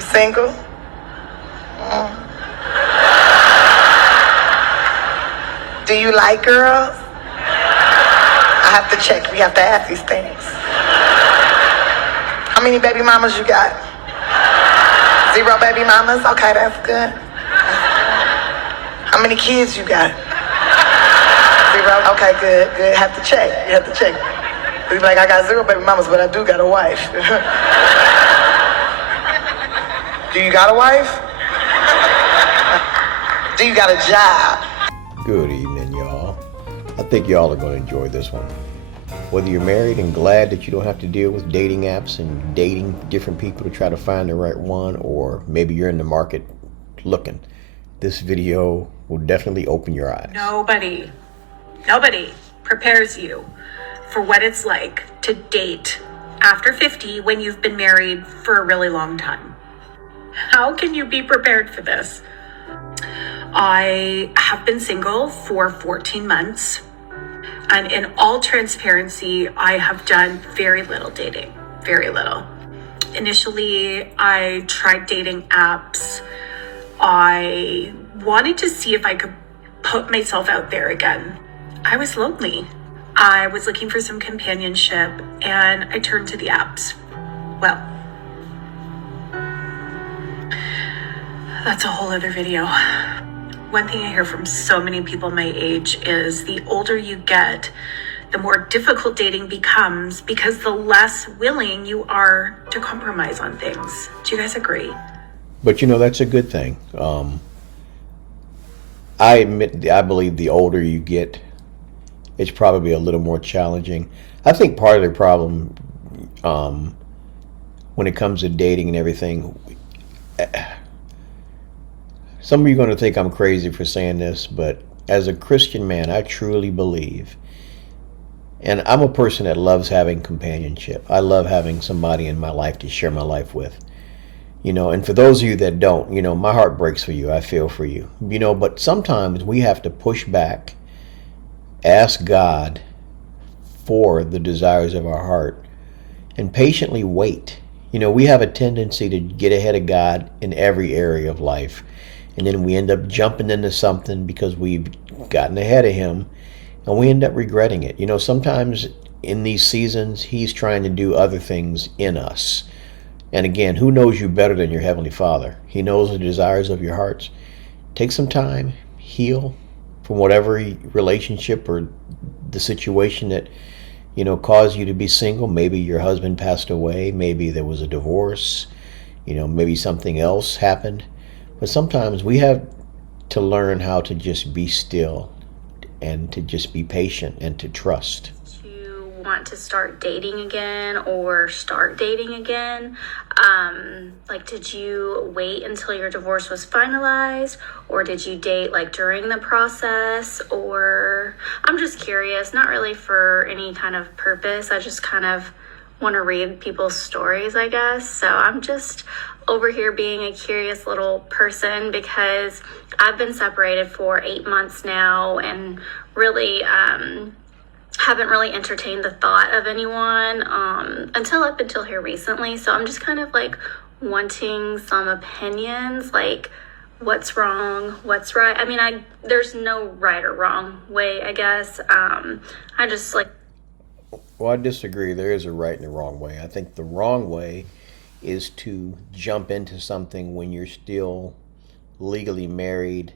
You single? Mm. Do you like girls? I have to check. We have to ask these things. How many baby mamas you got? 0 baby mamas? Okay, that's good. How many kids you got? 0? Okay, good. Have to check. You have to check. You be like, I got 0 baby mamas, but I do got a wife. Do you got a wife? Do you got a job? Good evening, y'all. I think y'all are going to enjoy this one. Whether you're married and glad that you don't have to deal with dating apps and dating different people to try to find the right one, or maybe you're in the market looking, this video will definitely open your eyes. Nobody prepares you for what it's like to date after 50 when you've been married for a really long time. How can you be prepared for this? I have been single for 14 months. And in all transparency, I have done very little dating, very little. Initially, I tried dating apps. I wanted to see if I could put myself out there again. I was lonely. I was looking for some companionship, and I turned to the apps. Well, that's a whole other video. One thing I hear from so many people my age is the older you get, the more difficult dating becomes because the less willing you are to compromise on things. Do you guys agree? But that's a good thing. I believe the older you get, it's probably a little more challenging. I think part of the problem when it comes to dating and everything, some of you are going to think I'm crazy for saying this, but as a Christian man, I truly believe, and I'm a person that loves having companionship. I love having somebody in my life to share my life with. And for those of you that don't, my heart breaks for you. I feel for you. But sometimes we have to push back, ask God for the desires of our heart, and patiently wait. We have a tendency to get ahead of God in every area of life. And then we end up jumping into something because we've gotten ahead of him, and we end up regretting it. Sometimes in these seasons, he's trying to do other things in us. And again, who knows you better than your Heavenly Father? He knows the desires of your hearts. Take some time, heal from whatever relationship or the situation that, caused you to be single. Maybe your husband passed away. Maybe there was a divorce. Maybe something else happened. But sometimes we have to learn how to just be still and to just be patient and to trust. You want to start dating again or start dating again? Did you wait until your divorce was finalized, or did you date during the process? Or I'm just curious, not really for any kind of purpose. I just kind of want to read people's stories, I guess. So I'm just over here being a curious little person because I've been separated for 8 months now and really haven't really entertained the thought of anyone until here recently. So I'm just kind of wanting some opinions, what's wrong, what's right. I mean, there's no right or wrong way, I guess. I just Well, I disagree. There is a right and a wrong way. I think the wrong way is to jump into something when you're still legally married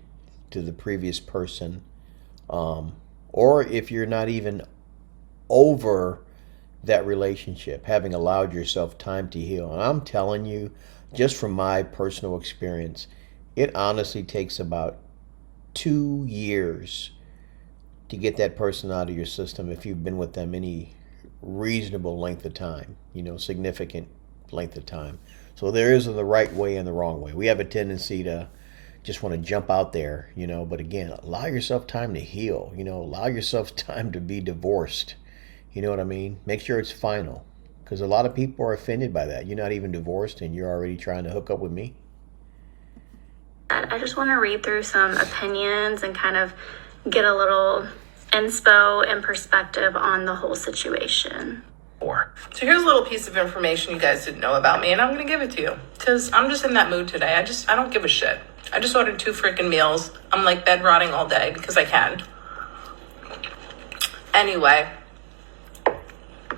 to the previous person, or if you're not even over that relationship, having allowed yourself time to heal. And I'm telling you, just from my personal experience, it honestly takes about 2 years to get that person out of your system if you've been with them any reasonable length of time, significant length of time. So there is the right way and the wrong way. We have a tendency to just want to jump out there, but again, allow yourself time to heal, allow yourself time to be divorced. You know what I mean? Make sure it's final, because a lot of people are offended by that. You're not even divorced and you're already trying to hook up with me. I just want to read through some opinions and kind of get a little inspo and perspective on the whole situation. So here's a little piece of information you guys didn't know about me, and I'm gonna give it to you because I'm just in that mood today. I don't give a shit. I just ordered 2 freaking meals. I'm like bed rotting all day because I can. Anyway,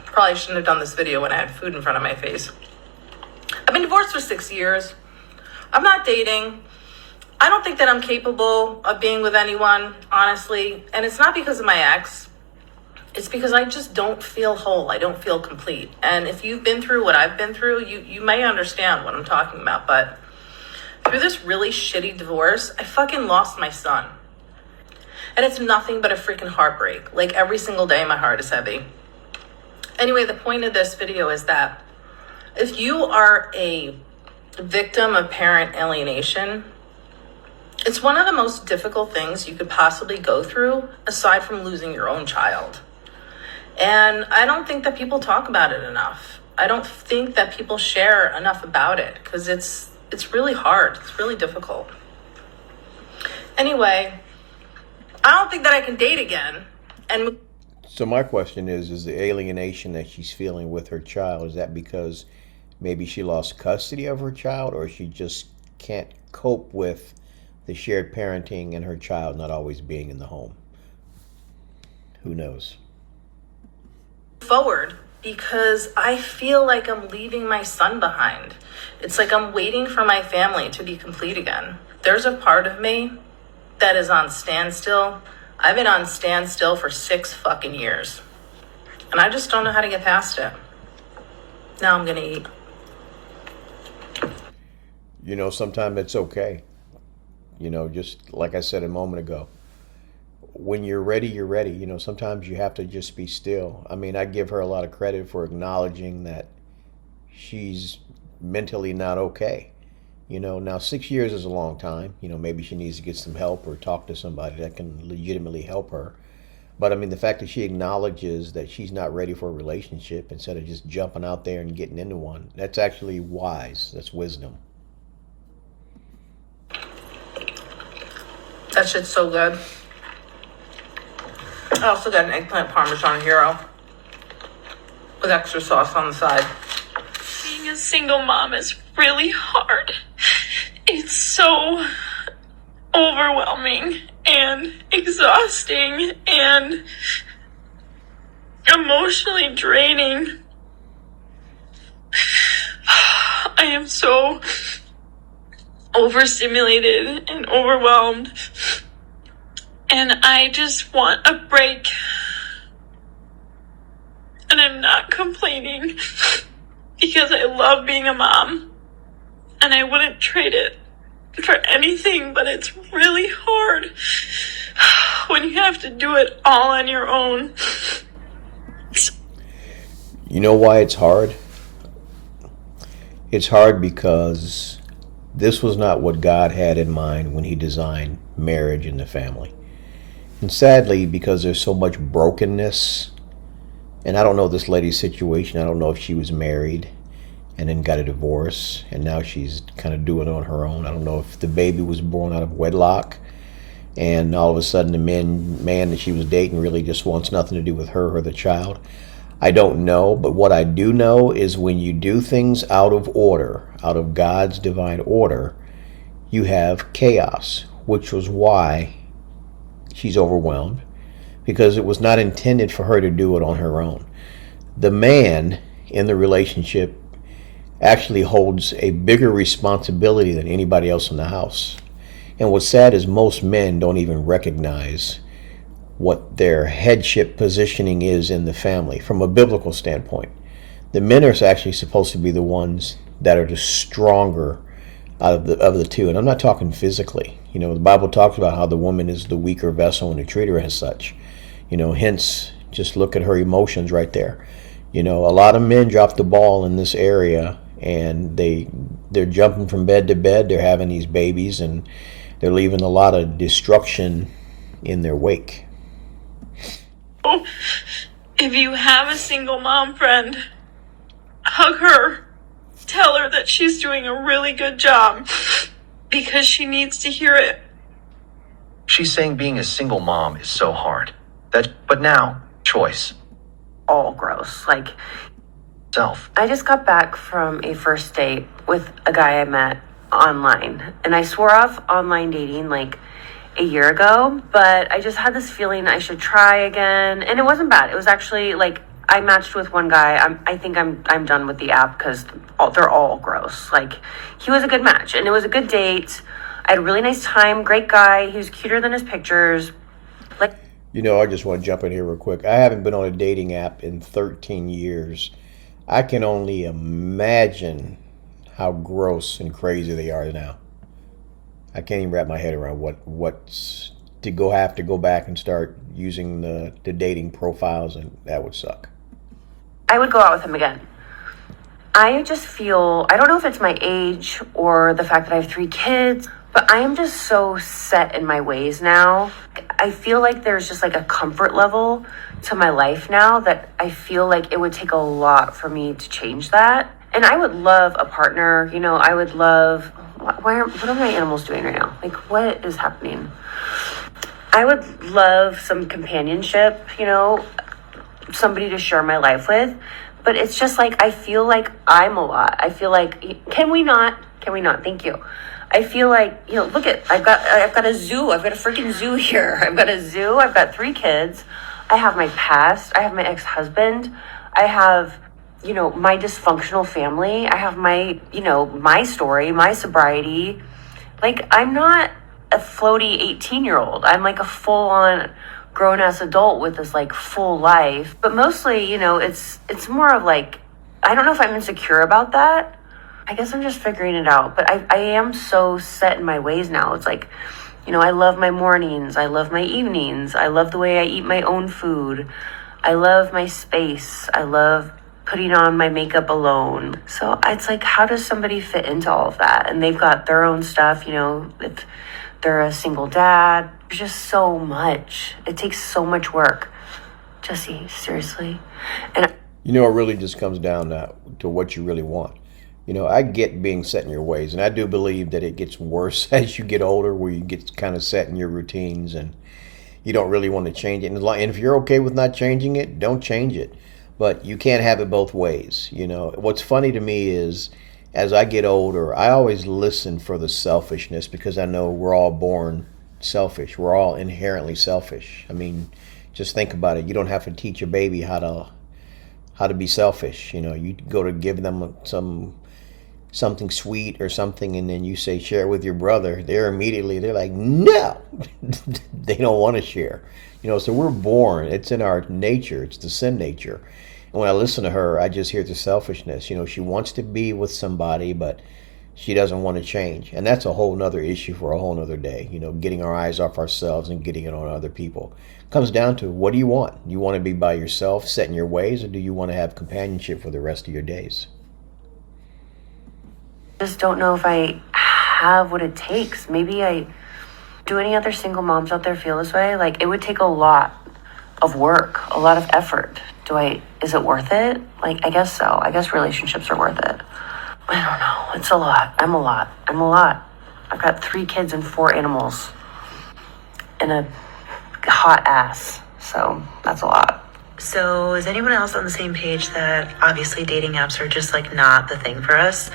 probably shouldn't have done this video when I had food in front of my face. I've been divorced for 6 years. I'm not dating. I don't think that I'm capable of being with anyone, honestly. And it's not because of my ex. It's because I just don't feel whole. I don't feel complete. And if you've been through what I've been through, you may understand what I'm talking about. But through this really shitty divorce, I fucking lost my son. And it's nothing but a freaking heartbreak. Like every single day, my heart is heavy. Anyway, the point of this video is that if you are a victim of parent alienation, it's one of the most difficult things you could possibly go through aside from losing your own child. And I don't think that people talk about it enough. I don't think that people share enough about it because it's really hard. It's really difficult. Anyway, I don't think that I can date again. And So my question is the alienation that she's feeling with her child, is that because maybe she lost custody of her child, or she just can't cope with the shared parenting and her child not always being in the home? Who knows? forward because I feel like I'm leaving my son behind. It's like I'm waiting for my family to be complete again. There's a part of me that is on standstill. I've been on standstill for 6 fucking years. And I just don't know how to get past it. Now I'm gonna eat. You know, sometimes it's okay. You know, just like I said a moment ago, when you're ready, you're ready. You know, sometimes you have to just be still. I mean, I give her a lot of credit for acknowledging that she's mentally not okay. You know, now 6 years is a long time. You know, maybe she needs to get some help or talk to somebody that can legitimately help her. But I mean, the fact that she acknowledges that she's not ready for a relationship instead of just jumping out there and getting into one, that's actually wise. That's wisdom. That shit's so good. I also got an eggplant parmesan hero with extra sauce on the side. Being a single mom is really hard. It's so overwhelming and exhausting and emotionally draining. I am so overstimulated and overwhelmed, and I just want a break. And I'm not complaining because I love being a mom and I wouldn't trade it for anything, but it's really hard when you have to do it all on your own. You know why it's hard? It's hard because this was not what God had in mind when he designed marriage and the family. And sadly, because there's so much brokenness, and I don't know this lady's situation. I don't know if she was married and then got a divorce and now she's kind of doing it on her own. I don't know if the baby was born out of wedlock and all of a sudden the man that she was dating really just wants nothing to do with her or the child. I don't know, but what I do know is when you do things out of order, out of God's divine order, you have chaos, which was why she's overwhelmed, because it was not intended for her to do it on her own. The man in the relationship actually holds a bigger responsibility than anybody else in the house. And what's sad is most men don't even recognize what their headship positioning is in the family from a biblical standpoint. The men are actually supposed to be the ones that are the stronger out of the two. And I'm not talking physically. You know, the Bible talks about how the woman is the weaker vessel and to treat her as such. You know, hence, just look at her emotions right there. You know, a lot of men drop the ball in this area and they're jumping from bed to bed. They're having these babies and they're leaving a lot of destruction in their wake. If you have a single mom friend, hug her. Tell her that she's doing a really good job because she needs to hear it. She's saying being a single mom is so hard. But now, choice. All gross. Like, self. I just got back from a first date with a guy I met online, and I swore off online dating like a year ago, but I just had this feeling I should try again, and it wasn't bad. It was actually like I matched with one guy. I think I'm done with the app because they're all gross. Like, he was a good match, and it was a good date. I had a really nice time. Great guy. He was cuter than his pictures. Like, You know, I just want to jump in here real quick. I haven't been on a dating app in 13 years. I can only imagine how gross and crazy they are now. I can't even wrap my head around what's to go have to go back and start using the dating profiles, and that would suck. I would go out with him again. I just feel, I don't know if it's my age or the fact that I have 3 kids, but I am just so set in my ways now. I feel like there's just like a comfort level to my life now that I feel like it would take a lot for me to change that. And I would love a partner, you know, I would love, what are my animals doing right now? Like, what is happening? I would love some companionship, you know, somebody to share my life with. But it's just like, I feel like I'm a lot. I feel like, can we not? Thank you. I feel like, you know, look at, I've got a zoo. I've got a freaking zoo here. I've got a zoo. I've got 3 kids. I have my past. I have my ex-husband. I have, you know, my dysfunctional family. I have my, you know, my story, my sobriety. Like, I'm not a floaty 18-year-old. I'm like a full-on grown-ass adult with this like full life. But mostly, you know, it's more of like, I don't know if I'm insecure about that. I guess I'm just figuring it out. But I am so set in my ways now. It's like, you know, I love my mornings. I love my evenings. I love the way I eat my own food. I love my space. I love putting on my makeup alone. So it's like, how does somebody fit into all of that? And they've got their own stuff, you know, if they're a single dad. There's just so much. It takes so much work. Jesse, seriously. And You know, it really just comes down to what you really want. You know, I get being set in your ways, and I do believe that it gets worse as you get older, where you get kind of set in your routines and you don't really want to change it. And if you're okay with not changing it, don't change it. But you can't have it both ways. You know, what's funny to me is as I get older, I always listen for the selfishness because I know we're all born selfish. We're all inherently selfish. I mean, just think about it. You don't have to teach a baby how to be selfish. You know, you go to give them something sweet or something, and then you say share it with your brother. They're like, no. They don't want to share. You know, so we're born, it's in our nature, it's the sin nature. And when I listen to her, I just hear the selfishness. You know, she wants to be with somebody, but she doesn't want to change. And that's a whole nother issue for a whole nother day. You know, getting our eyes off ourselves and getting it on other people. Comes down to, what do you want? You want to be by yourself, set in your ways, or do you want to have companionship for the rest of your days? just don't know if I have what it takes. Maybe do any other single moms out there feel this way? Like, it would take a lot of work, a lot of effort. Is it worth it? Like, I guess so. I guess relationships are worth it. I don't know. It's a lot. I'm a lot. I've got 3 kids and 4 animals and a hot ass. So that's a lot. So is anyone else on the same page that obviously dating apps are just like not the thing for us,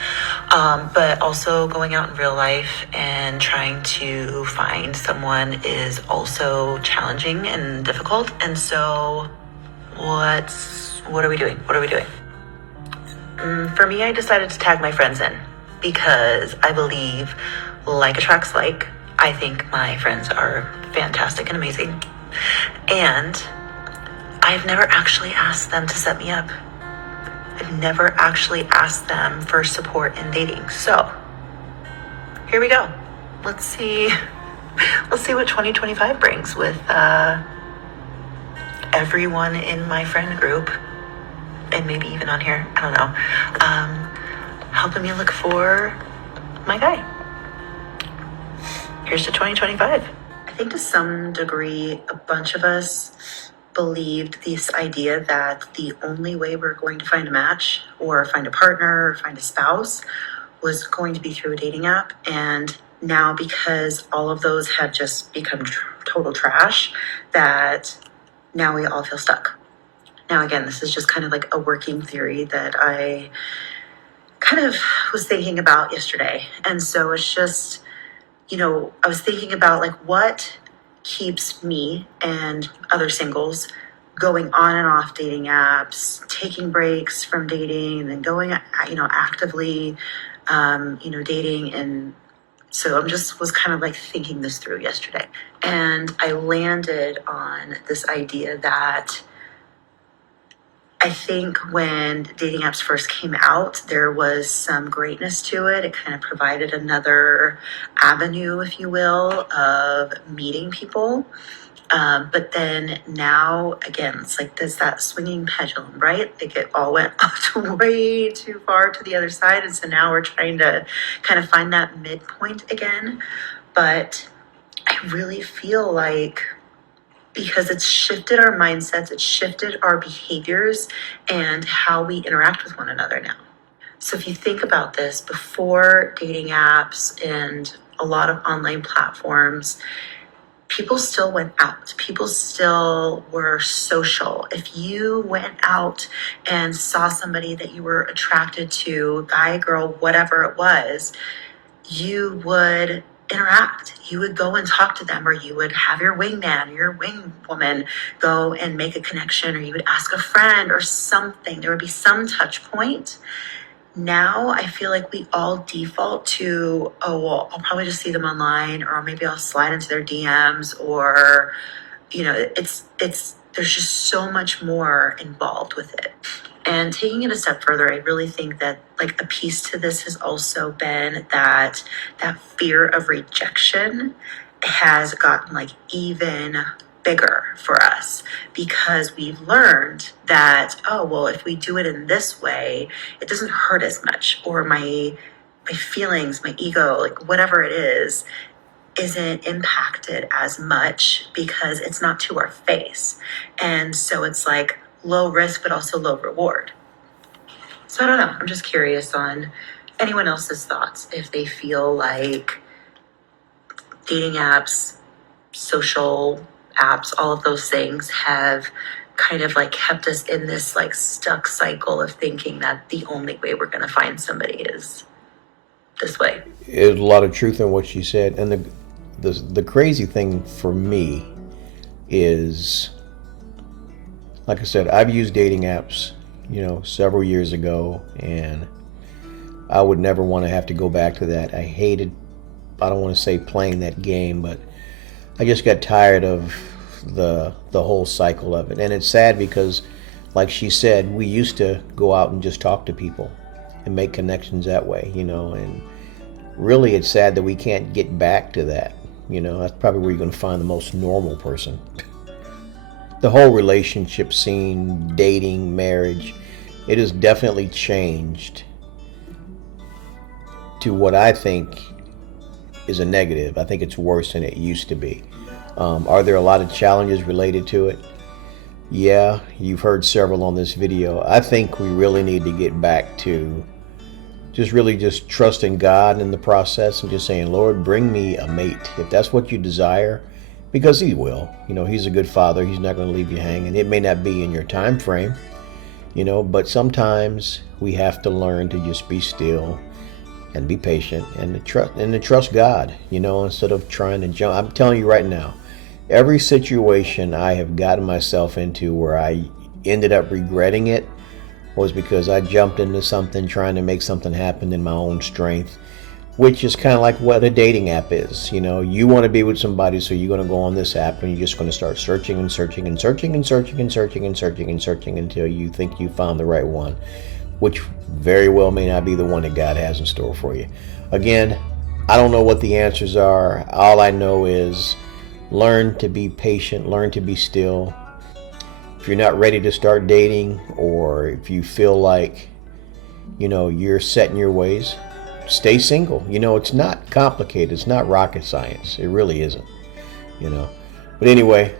but also going out in real life and trying to find someone is also challenging and difficult? And so what are we doing? For me, I decided to tag my friends in because I believe like attracts like. I think my friends are fantastic and amazing. And I've never actually asked them to set me up. I've never actually asked them for support in dating. So here we go. Let's see what 2025 brings with everyone in my friend group, and maybe even on here, I don't know, helping me look for my guy. Here's to 2025. I think to some degree, a bunch of us believed this idea that the only way we're going to find a match or find a partner or find a spouse was going to be through a dating app. And now, because all of those have just become total trash, that now we all feel stuck. Now, again, this is just kind of like a working theory that I kind of was thinking about yesterday. And so it's just, I was thinking about like what keeps me and other singles going on and off dating apps, taking breaks from dating, and then going, actively, dating. And so was kind of like thinking this through yesterday. And I landed on this idea that I think when dating apps first came out, there was some greatness to it. It kind of provided another avenue, if you will, of meeting people. But then now, again, it's like there's that swinging pendulum, right? Like it all went way too far to the other side. And so now we're trying to kind of find that midpoint again. But I really feel like because it's shifted our mindsets, it's shifted our behaviors and how we interact with one another now. So if you think about this, before dating apps and a lot of online platforms, people still went out. People still were social. If you went out and saw somebody that you were attracted to, guy, girl, whatever it was, you would interact. You would go and talk to them, or you would have your wingman or your wing woman go and make a connection, or you would ask a friend or something. There would be some touch point. Now I feel like we all default to, oh, well, I'll probably just see them online, or maybe I'll slide into their DMs, or, there's just so much more involved with it. And taking it a step further, I really think that like a piece to this has also been that fear of rejection has gotten like even bigger for us, because we've learned that, oh, well, if we do it in this way, it doesn't hurt as much, or my feelings, my ego, like whatever it is, isn't impacted as much because it's not to our face. And so it's like low risk, but also low reward. So I don't know. I'm just curious on anyone else's thoughts, if they feel like dating apps, social apps, all of those things have kind of like kept us in this like stuck cycle of thinking that the only way we're going to find somebody is this way. There's a lot of truth in what she said. And the crazy thing for me is, like I said, I've used dating apps, several years ago, and I would never want to have to go back to that. I don't want to say playing that game, but I just got tired of the whole cycle of it. And it's sad because, like she said, we used to go out and just talk to people and make connections that way, and really it's sad that we can't get back to that. That's probably where you're going to find the most normal person. The whole relationship scene, dating, marriage, it has definitely changed to what I think is a negative. I think it's worse than it used to be. Are there a lot of challenges related to it? Yeah, you've heard several on this video. I think we really need to get back to just trusting God in the process and just saying, Lord, bring me a mate. If that's what you desire, because He will. He's a good Father. He's not going to leave you hanging. It may not be in your time frame, but sometimes we have to learn to just be still and be patient and to trust God, instead of trying to jump. I'm telling you right now, every situation I have gotten myself into where I ended up regretting it was because I jumped into something trying to make something happen in my own strength, which is kind of like what a dating app is. You want to be with somebody, so you're going to go on this app and you're just going to start searching and searching and searching and searching and searching and searching and searching until you think you found the right one, which very well may not be the one that God has in store for you. Again, I don't know what the answers are. All I know is learn to be patient, learn to be still. If you're not ready to start dating, or if you feel like, you're set in your ways, stay single. It's not complicated. It's not rocket science. It really isn't, But anyway,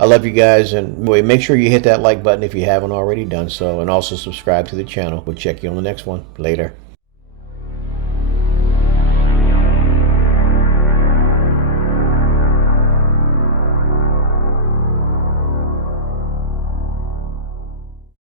I love you guys, and make sure you hit that like button if you haven't already done so, and also subscribe to the channel. We'll check you on the next one. Later.